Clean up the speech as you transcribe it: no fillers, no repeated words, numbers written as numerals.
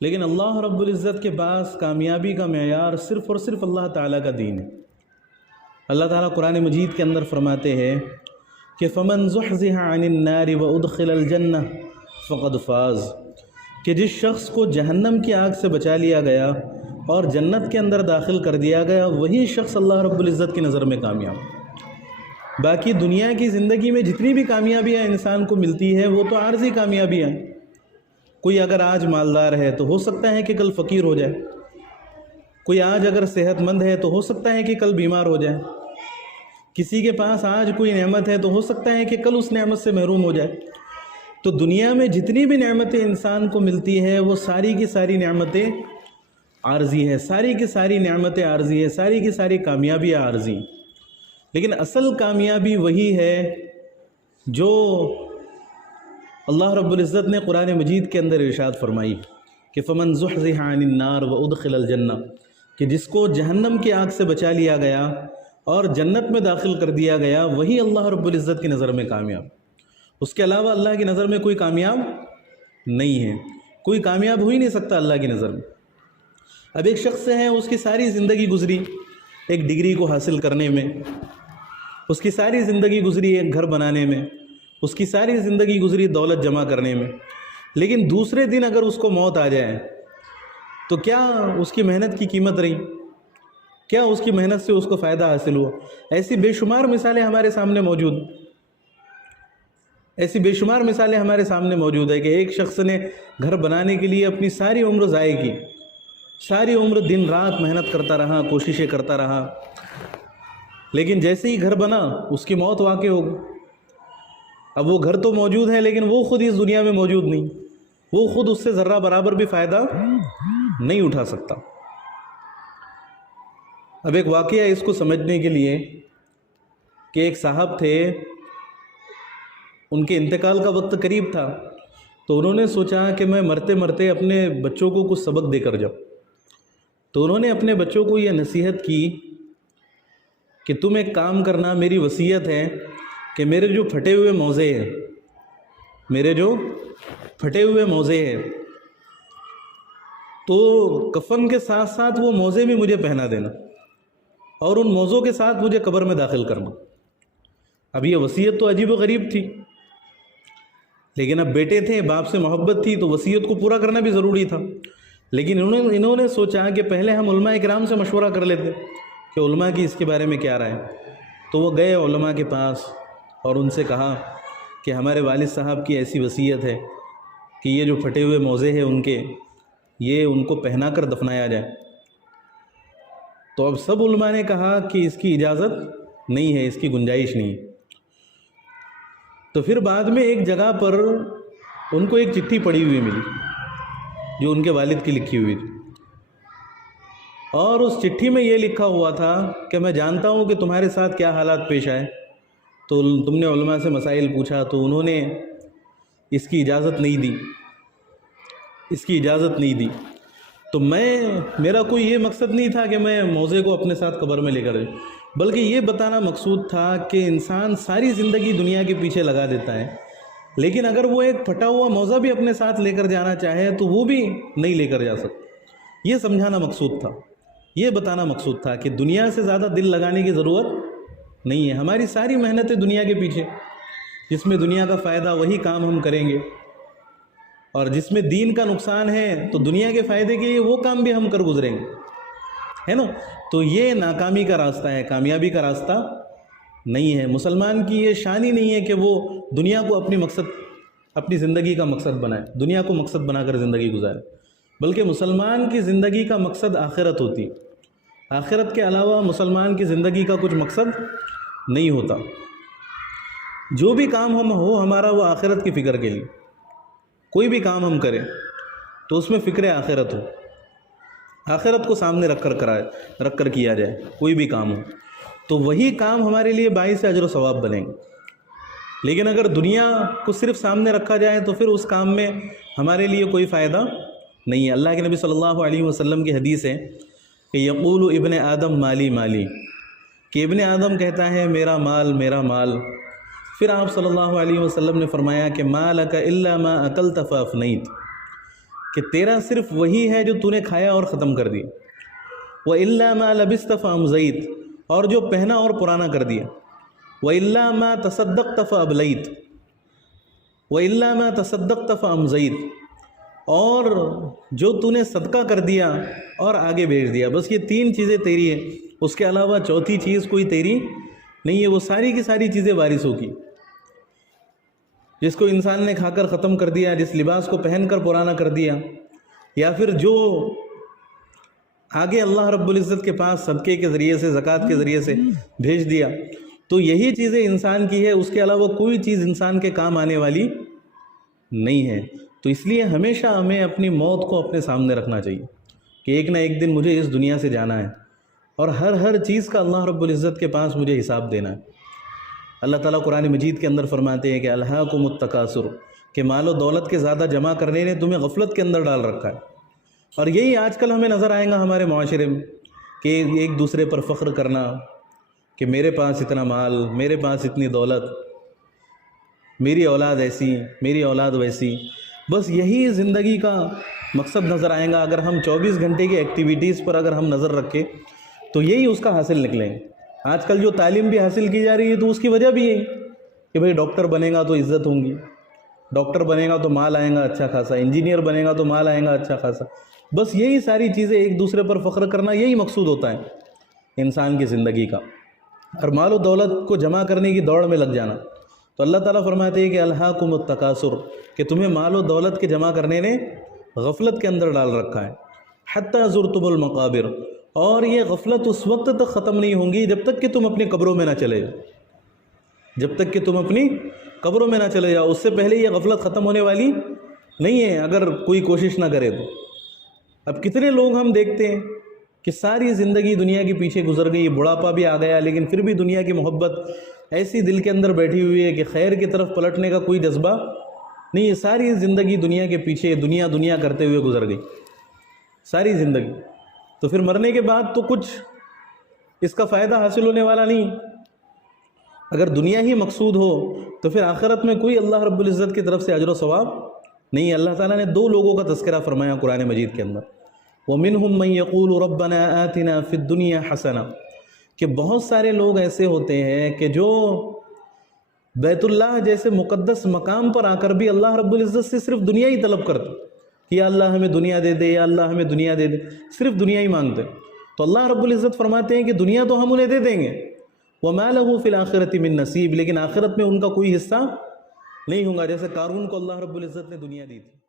لیکن اللہ رب العزت کے پاس کامیابی کا معیار صرف اور صرف اللہ تعالیٰ کا دین ہے۔ اللہ تعالیٰ قرآن مجید کے اندر فرماتے ہیں کہ فَمَنْ زُحْزِحَ عَنِ النَّارِ وَأُدْخِلَ الْجَنَّةَ فَقَدْ فَازَ، کہ جس شخص کو جہنم کی آگ سے بچا لیا گیا اور جنت کے اندر داخل کر دیا گیا، وہی شخص اللہ رب العزت کی نظر میں کامیاب۔ باقی دنیا کی زندگی میں جتنی بھی کامیابیاں انسان کو ملتی ہے وہ تو عارضی کامیابیاں ہیں۔ کوئی اگر آج مالدار ہے تو ہو سکتا ہے کہ کل فقیر ہو جائے، کوئی آج اگر صحت مند ہے تو ہو سکتا ہے کہ کل بیمار ہو جائے، کسی کے پاس آج کوئی نعمت ہے تو ہو سکتا ہے کہ کل اس نعمت سے محروم ہو جائے۔ تو دنیا میں جتنی بھی نعمتیں انسان کو ملتی ہے وہ ساری کی ساری نعمتیں عارضی ہے، ساری کی ساری نعمتیں عارضی ہے، ساری کی ساری کامیابیاں عارضی۔ لیکن اصل کامیابی وہی ہے جو اللہ رب العزت نے قرآن مجید کے اندر ارشاد فرمائی کہ فَمَنْ زُحْزِحَ عَنِ النَّارِ وَأُدْخِلَ الْجَنَّةَ، کہ جس کو جہنم کی آگ سے بچا لیا گیا اور جنت میں داخل کر دیا گیا، وہی اللہ رب العزت کی نظر میں کامیاب۔ اس کے علاوہ اللہ کی نظر میں کوئی کامیاب نہیں ہے، کوئی کامیاب ہو ہی نہیں سکتا اللہ کی نظر میں۔ اب ایک شخص ہے، اس کی ساری زندگی گزری ایک ڈگری کو حاصل کرنے میں، اس کی ساری زندگی گزری ایک گھر بنانے میں، اس کی ساری زندگی گزری دولت جمع کرنے میں، لیکن دوسرے دن اگر اس کو موت آ جائے تو کیا اس کی محنت کی قیمت رہی؟ کیا اس کی محنت سے اس کو فائدہ حاصل ہوا؟ ایسی بے شمار مثالیں ہمارے سامنے موجود ہیں، ایسی بے شمار مثالیں ہمارے سامنے موجود ہے کہ ایک شخص نے گھر بنانے کے لیے اپنی ساری عمر ضائع کی، ساری عمر دن رات محنت کرتا رہا، کوششیں کرتا رہا، لیکن جیسے ہی گھر بنا اس کی موت واقع ہو گئی۔ اب وہ گھر تو موجود ہے لیکن وہ خود اس دنیا میں موجود نہیں، وہ خود اس سے ذرہ برابر بھی فائدہ نہیں اٹھا سکتا۔ اب ایک واقعہ اس کو سمجھنے کے لیے کہ ایک صاحب تھے، ان کے انتقال کا وقت قریب تھا، تو انہوں نے سوچا کہ میں مرتے مرتے اپنے بچوں کو کچھ سبق دے کر جاؤں۔ تو انہوں نے اپنے بچوں کو یہ نصیحت کی کہ تم ایک کام کرنا، میری وصیت ہے کہ میرے جو پھٹے ہوئے موزے ہیں، میرے جو پھٹے ہوئے موزے ہیں، تو کفن کے ساتھ ساتھ وہ موزے بھی مجھے پہنا دینا اور ان موزوں کے ساتھ مجھے قبر میں داخل کرنا۔ اب یہ وصیت تو عجیب و غریب تھی، لیکن اب بیٹے تھے، باپ سے محبت تھی، تو وصیت کو پورا کرنا بھی ضروری تھا۔ لیکن انہوں نے سوچا کہ پہلے ہم علماء اکرام سے مشورہ کر لیتے کہ علماء کی اس کے بارے میں کیا رائے۔ تو وہ گئے علماء کے پاس اور ان سے کہا کہ ہمارے والد صاحب کی ایسی وصیت ہے کہ یہ جو پھٹے ہوئے موزے ہیں ان کے، یہ ان کو پہنا کر دفنایا جائے۔ تو اب سب علماء نے کہا کہ اس کی اجازت نہیں ہے، اس کی گنجائش نہیں ہے۔ تو پھر بعد میں ایک جگہ پر ان کو ایک چٹھی پڑی ہوئی ملی جو ان کے والد کی لکھی ہوئی تھی، اور اس چٹھی میں یہ لکھا ہوا تھا کہ میں جانتا ہوں کہ تمہارے ساتھ کیا حالات پیش آئے، تو تم نے علماء سے مسائل پوچھا تو انہوں نے اس کی اجازت نہیں دی، اس کی اجازت نہیں دی۔ تو میرا کوئی یہ مقصد نہیں تھا کہ میں موزے کو اپنے ساتھ قبر میں لے کر جاؤں، بلکہ یہ بتانا مقصود تھا کہ انسان ساری زندگی دنیا کے پیچھے لگا دیتا ہے، لیکن اگر وہ ایک پھٹا ہوا موزہ بھی اپنے ساتھ لے کر جانا چاہے تو وہ بھی نہیں لے کر جا سکتا۔ یہ سمجھانا مقصود تھا، یہ بتانا مقصود تھا کہ دنیا سے زیادہ دل لگانے کی ضرورت نہیں ہے۔ ہماری ساری محنتیں دنیا کے پیچھے، جس میں دنیا کا فائدہ وہی کام ہم کریں گے، اور جس میں دین کا نقصان ہے تو دنیا کے فائدے کے لیے وہ کام بھی ہم کر گزریں گے، ہے نا؟ تو یہ ناکامی کا راستہ ہے، کامیابی کا راستہ نہیں ہے۔ مسلمان کی یہ شان ہی نہیں ہے کہ وہ دنیا کو اپنی زندگی کا مقصد بنائے، دنیا کو مقصد بنا کر زندگی گزارے، بلکہ مسلمان کی زندگی کا مقصد آخرت ہوتی، آخرت کے علاوہ مسلمان کی زندگی کا کچھ مقصد نہیں ہوتا۔ جو بھی کام ہو ہمارا وہ آخرت کی فکر کے لیے، کوئی بھی کام ہم کریں تو اس میں فکر آخرت ہو، آخرت کو سامنے رکھ کر کیا جائے، کوئی بھی کام ہو تو وہی کام ہمارے لیے باعث اجر و ثواب بنیں گے۔ لیکن اگر دنیا کو صرف سامنے رکھا جائے تو پھر اس کام میں ہمارے لیے کوئی فائدہ نہیں ہے۔ اللہ کے نبی صلی اللہ علیہ وسلم کی حدیث ہے کہ یقول ابن آدم مالی مالی، کہ ابن آدم کہتا ہے میرا مال میرا مال۔ پھر آپ صلی اللہ علیہ وسلم نے فرمایا کہ مالک الا ما اکلت فافنیت، کہ تیرا صرف وہی ہے جو تو نے کھایا اور ختم کر دیا. وَإِلَّا مَا لَبِسْتَ فَأَمْضَيْتَ، اور جو پہنا اور پرانا کر دیا. وَإِلَّا مَا تَصَدَّقْتَ فَأَبْلَيْتَ وَإِلَّا مَا تَصَدَّقْتَ فَأَمْضَيْتَ، اور جو تو نے صدقہ کر دیا اور آگے بھیج دیا. بس یہ 3 چیزیں تیری ہیں، اس کے علاوہ چوتھی چیز کوئی تیری نہیں ہے. وہ ساری کی ساری چیزیں وارثوں کی. جس کو انسان نے کھا کر ختم کر دیا، جس لباس کو پہن کر پرانا کر دیا، یا پھر جو آگے اللہ رب العزت کے پاس صدقے کے ذریعے سے، زکوٰۃ کے ذریعے سے بھیج دیا، تو یہی چیزیں انسان کی ہے. اس کے علاوہ کوئی چیز انسان کے کام آنے والی نہیں ہے. تو اس لیے ہمیشہ ہمیں اپنی موت کو اپنے سامنے رکھنا چاہیے کہ ایک نہ ایک دن مجھے اس دنیا سے جانا ہے، اور ہر چیز کا اللہ رب العزت کے پاس مجھے حساب دینا ہے. اللہ تعالیٰ قرآن مجید کے اندر فرماتے ہیں کہ الہاکم التکاثر، کہ مال و دولت کے زیادہ جمع کرنے نے تمہیں غفلت کے اندر ڈال رکھا ہے. اور یہی آج کل ہمیں نظر آئے گا ہمارے معاشرے میں کہ ایک دوسرے پر فخر کرنا کہ میرے پاس اتنا مال، میرے پاس اتنی دولت، میری اولاد ایسی، میری اولاد ویسی. بس یہی زندگی کا مقصد نظر آئے گا. اگر ہم 24 گھنٹے کی ایکٹیویٹیز پر اگر ہم نظر رکھیں تو یہی اس کا حاصل نکلیں. آج کل جو تعلیم بھی حاصل کی جا رہی ہے تو اس کی وجہ بھی یہی کہ بھئی ڈاکٹر بنے گا تو عزت ہوں گی، ڈاکٹر بنے گا تو مال آئے گا اچھا خاصا، انجینئر بنے گا تو مال آئے گا اچھا خاصا. بس یہی ساری چیزیں، ایک دوسرے پر فخر کرنا، یہی مقصود ہوتا ہے انسان کی زندگی کا، اور مال و دولت کو جمع کرنے کی دوڑ میں لگ جانا. تو اللہ تعالیٰ فرماتے ہیں کہ الہاکم التکاثر، کہ تمہیں مال و دولت کے جمع کرنے نے غفلت کے اندر ڈال رکھا ہے. حتی زرتم المقابر، اور یہ غفلت اس وقت تک ختم نہیں ہوں گی جب تک کہ تم اپنی قبروں میں نہ چلے جاؤ. جب تک کہ تم اپنی قبروں میں نہ چلے جاؤ، اس سے پہلے یہ غفلت ختم ہونے والی نہیں ہے اگر کوئی کوشش نہ کرے تو. اب کتنے لوگ ہم دیکھتے ہیں کہ ساری زندگی دنیا کے پیچھے گزر گئی، بڑھاپا بھی آ گیا، لیکن پھر بھی دنیا کی محبت ایسی دل کے اندر بیٹھی ہوئی ہے کہ خیر کی طرف پلٹنے کا کوئی جذبہ نہیں ہے. ساری زندگی دنیا کے پیچھے دنیا کرتے ہوئے گزر گئی ساری زندگی. تو پھر مرنے کے بعد تو کچھ اس کا فائدہ حاصل ہونے والا نہیں. اگر دنیا ہی مقصود ہو تو پھر آخرت میں کوئی اللہ رب العزت کی طرف سے اجر و ثواب نہیں. اللہ تعالیٰ نے 2 لوگوں کا تذکرہ فرمایا قرآن مجید کے اندر، وَمِنْهُمْ مَنْ يَقُولُ رَبَّنَا آتِنَا فِي الدُّنْيَا حَسَنَةً، کہ بہت سارے لوگ ایسے ہوتے ہیں کہ جو بیت اللہ جیسے مقدس مقام پر آ کر بھی اللہ رب العزت سے صرف دنیا ہی طلب کرتے کہ یا اللہ ہمیں دنیا دے دے، یا اللہ ہمیں دنیا دے دے، صرف دنیا ہی مانگتے. تو اللہ رب العزت فرماتے ہیں کہ دنیا تو ہم انہیں دے دیں گے، وَمَا لَهُ فِي الْآخِرَةِ مِن نَصِيب، لیکن آخرت میں ان کا کوئی حصہ نہیں ہوگا. جیسے قارون کو اللہ رب العزت نے دنیا دی تھی.